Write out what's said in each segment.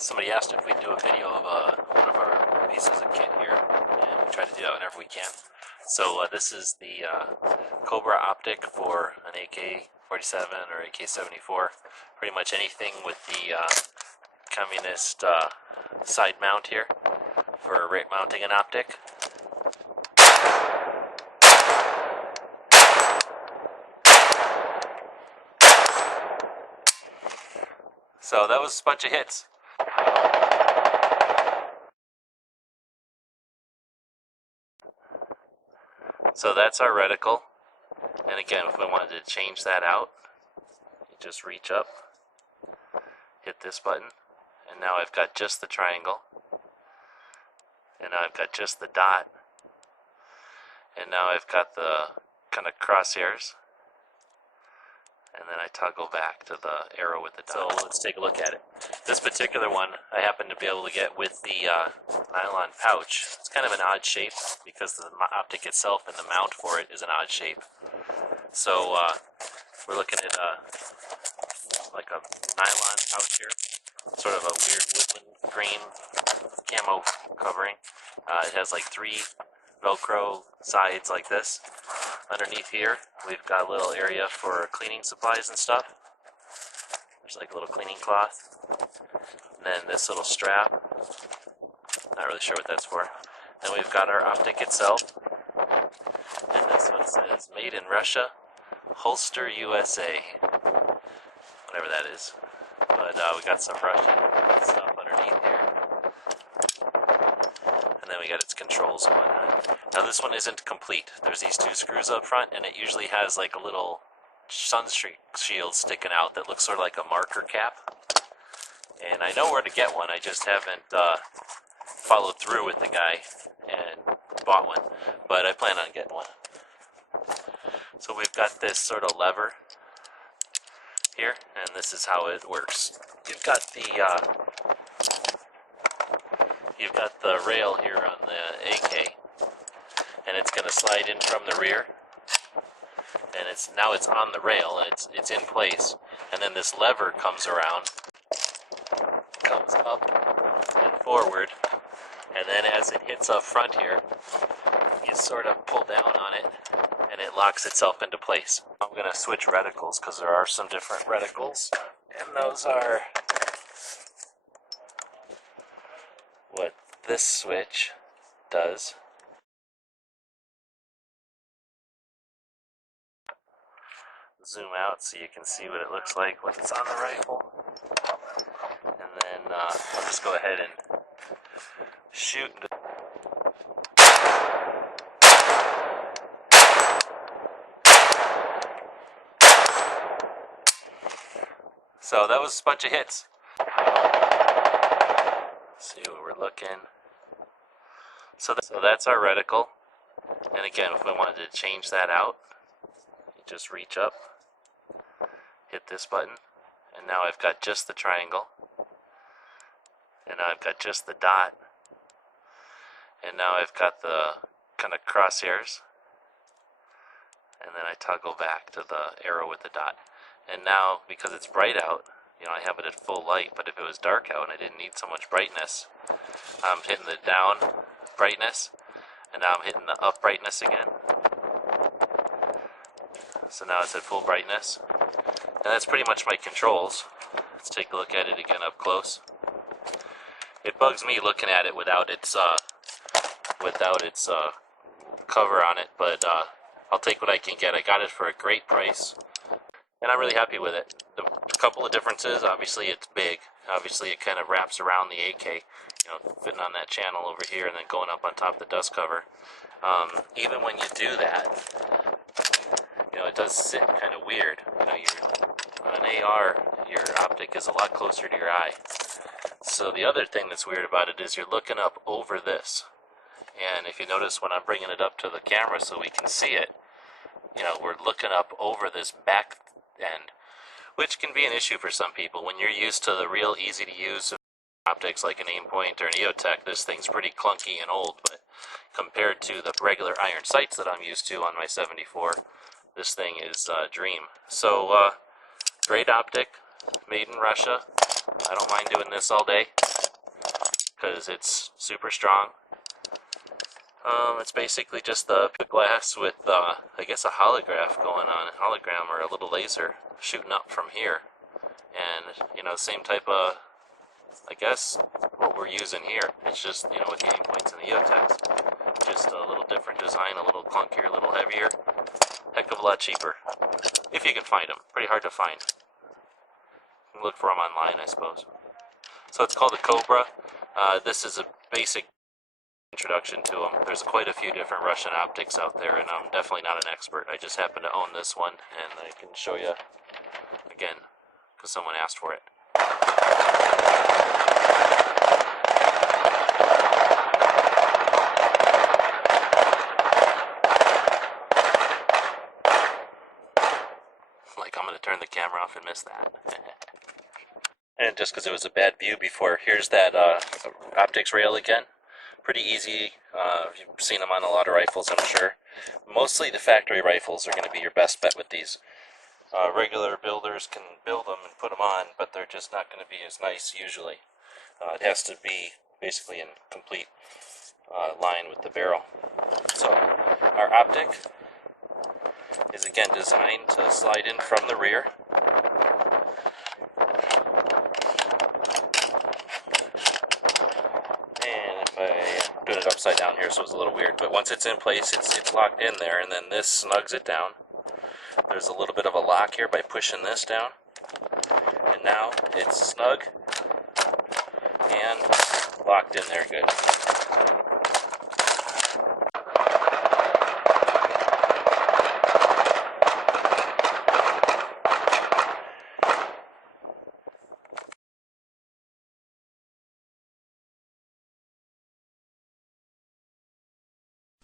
Somebody asked if we'd do a video of one of our pieces of kit here, and we try to do that whenever we can. So this is the Cobra Optic for an AK47 or AK74. Pretty much anything with the communist side mount here for mounting an optic. So that was a bunch of hits. So that's our reticle, and again, if we wanted to change that out, you just reach up, hit this button, and now I've got just the triangle, and now I've got just the dot, and now I've got the kind of crosshairs, and then I toggle back to the arrow with the dot. So let's take a look at it. This particular one I happen to be able to get with the nylon pouch. It's kind of an odd shape because the optic itself and the mount for it is an odd shape. So we're looking at like a nylon pouch here, sort of a weird woodland green camo covering. It has like 3 Velcro sides like this. Underneath here, we've got a little area for cleaning supplies and stuff. There's like a little cleaning cloth. And then this little strap. Not really sure what that's for. Then we've got our optic itself. And this one says, Made in Russia, Holster USA. Whatever that is. But we got some Russian stuff underneath here. And then we got its controls and whatnot. Now this one isn't complete. There's these 2 screws up front, and it usually has like a little sunstreak shield sticking out that looks sort of like a marker cap. And I know where to get one, I just haven't followed through with the guy and bought one. But I plan on getting one. So we've got this sort of lever here, and this is how it works. You've got the rail here on the AK, and it's going to slide in from the rear, and now it's on the rail, and it's in place, and then this lever comes around, comes up and forward, and then as it hits up front here, you sort of pull down on it, and it locks itself into place. I'm going to switch reticles because there are some different reticles, and those are what this switch does. Zoom out so you can see what it looks like when it's on the rifle. And then I'll just go ahead and shoot. So that was a bunch of hits. Let's see what we're looking. So that's our reticle. And again, if we wanted to change that out, you just reach up, hit this button, and now I've got just the triangle, and now I've got just the dot, and now I've got the kind of crosshairs, and then I toggle back to the arrow with the dot. And now, because it's bright out, I have it at full light, but if it was dark out and I didn't need so much brightness, I'm hitting the down brightness, and now I'm hitting the up brightness again. So now it's at full brightness. And that's pretty much my controls. Let's take a look at it again up close. It bugs me looking at it without its cover on it, but I'll take what I can get. I got it for a great price, and I'm really happy with it. A couple of differences. Obviously it's big. Obviously it kind of wraps around the AK, fitting on that channel over here and then going up on top of the dust cover. Even when you do that, it does sit kind of weird. On an AR, your optic is a lot closer to your eye. So the other thing that's weird about it is you're looking up over this. And if you notice when I'm bringing it up to the camera so we can see it, we're looking up over this back end, which can be an issue for some people. When you're used to the real easy to use optics like an Aimpoint or an EOTech, this thing's pretty clunky and old, but compared to the regular iron sights that I'm used to on my 74, this thing is a dream. So great optic, made in Russia. I don't mind doing this all day. because it's super strong. It's basically just the glass with, I guess, a hologram or a little laser shooting up from here. And, you know, same type of, I guess, what we're using here. It's just, you know, with the aim points and the EOTechs. Just a little different design, a little clunkier, a little heavier. Heck of a lot cheaper. If you can find them. Pretty hard to find. You can look for them online, I suppose. So it's called a Cobra. This is a basic introduction to them. There's quite a few different Russian optics out there, and I'm definitely not an expert. I just happen to own this one, and I can show you again because someone asked for it. Like I'm going to turn the camera off and miss that. And just because it was a bad view before, here's that optics rail again. Pretty easy. You've seen them on a lot of rifles, I'm sure. Mostly the factory rifles are going to be your best bet with these. Regular builders can build them and put them on, but they're just not going to be as nice usually. It has to be basically in complete line with the barrel. So our optic is again designed to slide in from the rear. Doing it upside down here, so it's a little weird, but once it's in place, it's locked in there, and then this snugs it down. There's a little bit of a lock here by pushing this down, and now it's snug and locked in there good.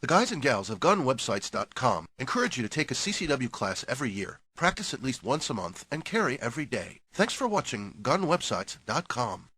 The guys and gals of GunWebsites.com encourage you to take a CCW class every year, practice at least once a month, and carry every day. Thanks for watching GunWebsites.com.